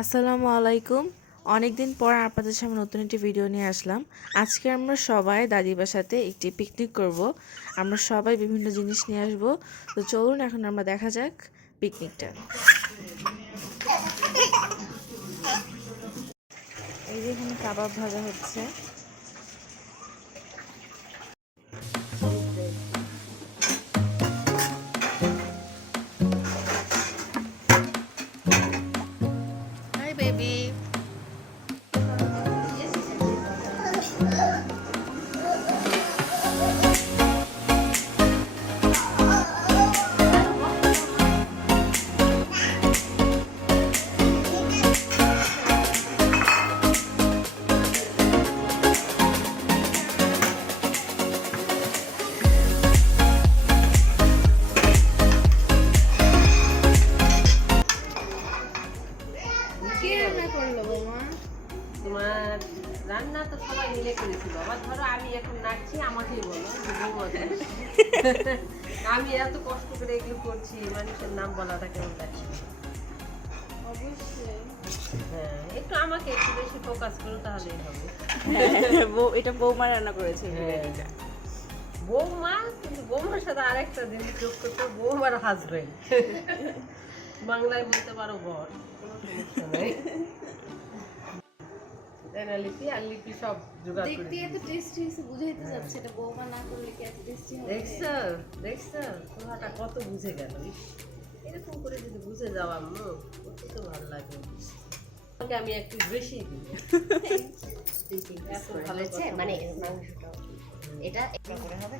আসসালামু আলাইকুম। অনেকদিন পর আপনাদের সামনে নতুন একটি ভিডিও নিয়ে আসলাম। আজকে আমরা সবাই দাদির বাসাতে একটি পিকনিক করব। আমরা সবাই বিভিন্ন জিনিস নিয়ে আসব। তো চলুন এখন আমরা দেখা যাক পিকনিকটা। এই যে এখানে কাবাব ভাজা হচ্ছে। Hi baby. তোমার রান্না তো সবাই মিলে করেছিল। আবার ধরো আমি এখন নাচছি, আমাকেই বলো আমি এত কষ্ট করে এগুলো করছি, মানুষের নাম বলাটা কেমন লাগছে? হ্যাঁ, একটু আমাকে একটু বেশি ফোকাস করো, তাহলেই হবে। এটা বৌমা রান্না করেছে। বৌমা, কিন্তু বৌমার সাথে আরেকটা জিনিস যোগ করতে, বৌমার হাজবেন্ড। বাংলায় বলতে পারো বর, কোনো সমস্যা নাই। লিপি আর লিপি সব জোগাড় করে দেখতে এত টেস্টি হয়েছে, বুঝাইতে যাচ্ছে এটা বৌমা না করলে কি এত টেস্টি হবে? দেখছো তোমাটা কত বুঝে গেল। এরকম করে যদি বুঝে যাও আম্মু, কত তো ভালো লাগে। তোমাকে আমি একটু বেশি দিই। এত ভালো কথা মানে বলে। মাংসটা এটা একটা করে হবে।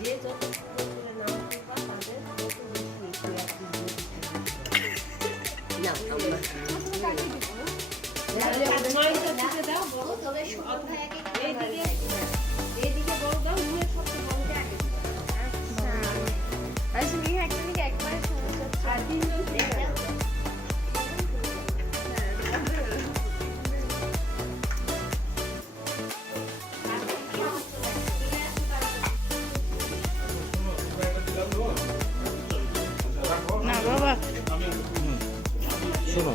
যে যত সুন্দর করে নাম করবা তাদের তত বেশি একটু একটু না আমরা এইদিকে বড় দাও, নিয়ে সবচেয়ে বড়টা আগে দিও। আসলে একটা নাকি একবার সমস্যা আর তিনজন থেকে না বাবা, শোনো,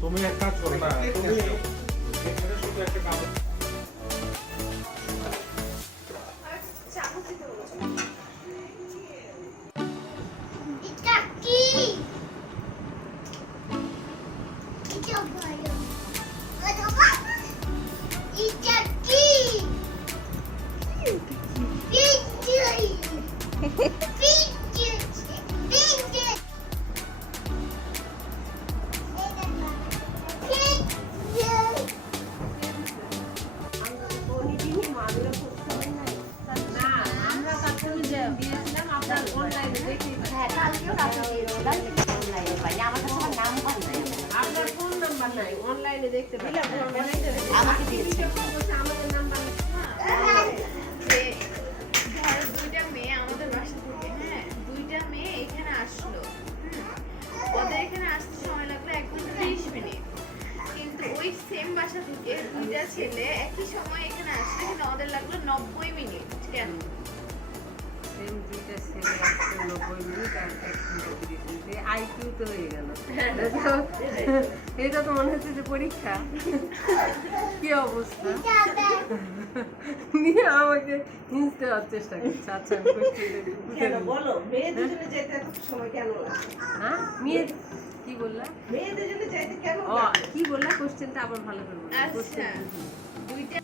তুমি এক কাজ করো না, তুমি এখানে শুধু একটা কাজ আপনার ফোন নাম্বার নাই, অনলাইনে দেখতে পাই। আমাকে দিয়েছে। আমাদের নাম্বার যে ধরো দুইটা মেয়ে আমাদের বাসা থেকে, হ্যাঁ দুইটা মেয়ে এখানে আসলো, ওদের এখানে আসতে সময় লাগলো 1 ঘন্টা 30 মিনিট। কিন্তু ওই সেম বাসা থেকে দুইটা ছেলে একই সময় এখানে আসলে কিন্তু আমাদের লাগলো 90 মিনিট। কেন? সেম দুইটা ছেলে আসছে 90 মিনিট আর 1 ঘন্টা 30 মিনিট। আইকিউ তো হয়ে গেল। এটা তো মনে হচ্ছে যে পরীক্ষা। কি অবস্থা নিয়ে আমাকে হিংসতে হওয়ার চেষ্টা করছে। আচ্ছা আমি কেন বলো, মেয়েদের জন্য যেতে এত সময় কেন লাগে? হ্যাঁ মেয়ে কি বললা? মেয়েদের জন্য যেতে কেন ও লাগে? কি বললা, কোশ্চেনটা আবার ভালো করে বলো। আচ্ছা দুইটা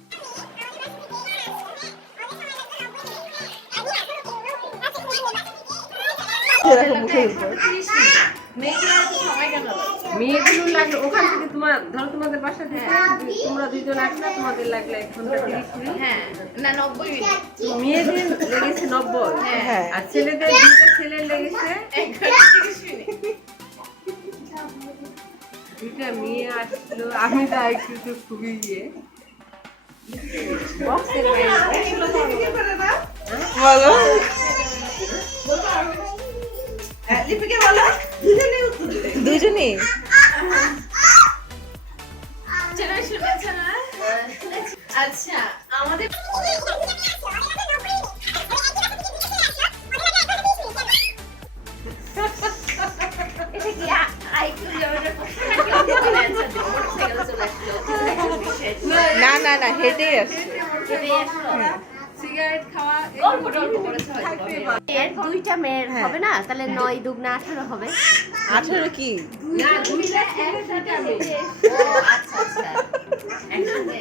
মেয়েগুলো লাগলো ওখান থেকে, তোমার ধরো তোমাদের বাসা থেকে তোমরা দুইজন আসলে তোমাদের লাগলো 1 ঘন্টা 30 মিনিট। হ্যাঁ না 90 মিনিট। মেয়েদের লেগেছে 90, হ্যাঁ। আর ছেলেদের দুইটা ছেলের লেগেছে 1 ঘন্টা 30 মিনিট। দুইটা মেয়ে আসলো। আমি তো একটু খুবই বক্সের এগুলো তো কি করে না? বলো। লিপিকে বলো, দুজনেই উত্তর দিবে। দুজনেই শুনেছে না? আচ্ছা আমাদের না হেঁটেই আসছে। সিগারেট খাওয়া গল্প টল্প করেছে হয়তো বা মেয়ে। এর দুইটা মেয়ের হ্যাঁ। হবে না, তাহলে 9 দুগুণা 18 হবে। 18 কি? না দুইটা একসাথে মেয়ে। ও আচ্ছা আচ্ছা, একসাথে।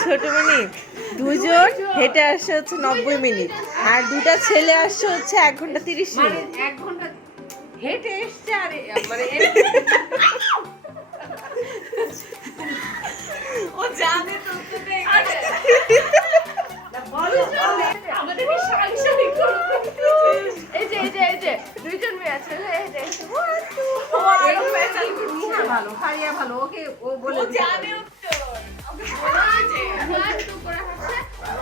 ছোট মানে দুজন হেঁটে আসছে হচ্ছে 90 মিনিট, আর দুটা ছেলে আসছে হচ্ছে 1 ঘন্টা 30 মানে মিনিট। 1 ঘন্টা হেঁটে এসছে আর মানে ও জানে তো আমাদের কি সাংসারিক এই যে দুইজন মেয়ে আছে এই যে ও আরো পেশাল নিহা ভালো ফারিয়া ভালো ওকে ও বলে জানে ক্লাস 2 করে হচ্ছে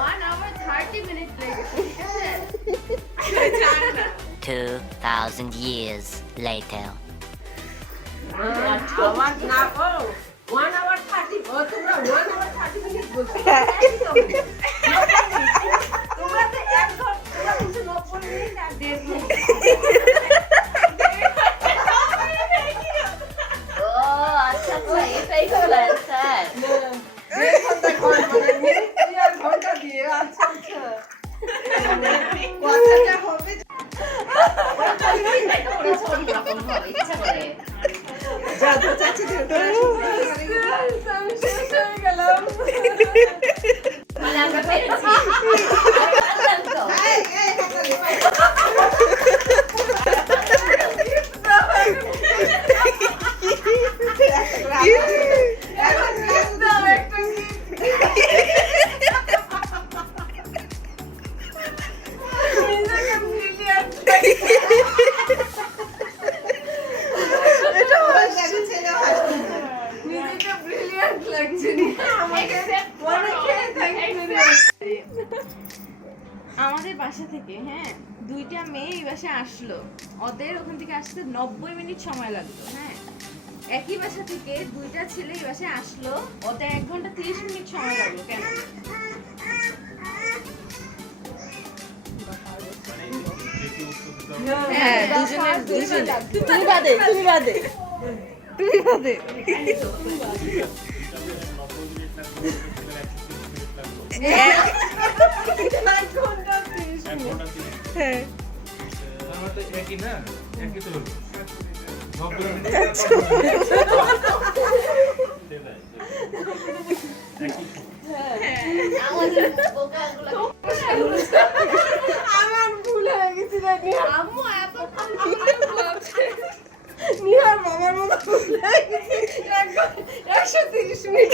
1 hour 30 minutes লেগেছে, ঠিক আছে? 2,000 years later. আমার না ও 1 hour 30 ও তোমরা 1 hour 30 মিনিট বলছো তোমরা তো 1 ঘন্টা তোমরা বলছো 90 মিনিট আর 1.5 মিনিট ও আচ্ছা আচ্ছা, এটাই হলো অ্যান্সার। 1.5 ঘন্টা মানে মিনিট 2 ঘন্টা দিয়ে আচ্ছা আচ্ছা কথাটা হবে ইচ্ছা করে। জাদু চাচি ধরে আমি শেষ হয়ে গেলাম মানে আমরা পেরেছি। পারলাম তো। আমাদের বাসা থেকে হ্যাঁ দুইটা মেয়ে এই বাসায় আসলো, ওদের ওখান থেকে আসতে 90 মিনিট সময় লাগলো। হ্যাঁ, একই বাসা থেকে দুইটা ছেলে এই বাসায় আসলো, ওদের 1 ঘন্টা 30 মিনিট সময় লাগলো। কেন? হ্যাঁ দুজন তুমি বাদে হ্যাঁ আমার তো একই না, একই তো হলো 90 মিনিট। আমাদের বোকাগুলো আমার ভুল হয়ে গেছে রে আম্মু এত নিহার মামার মতো ভুল হয়ে গেছে 130 মিনিট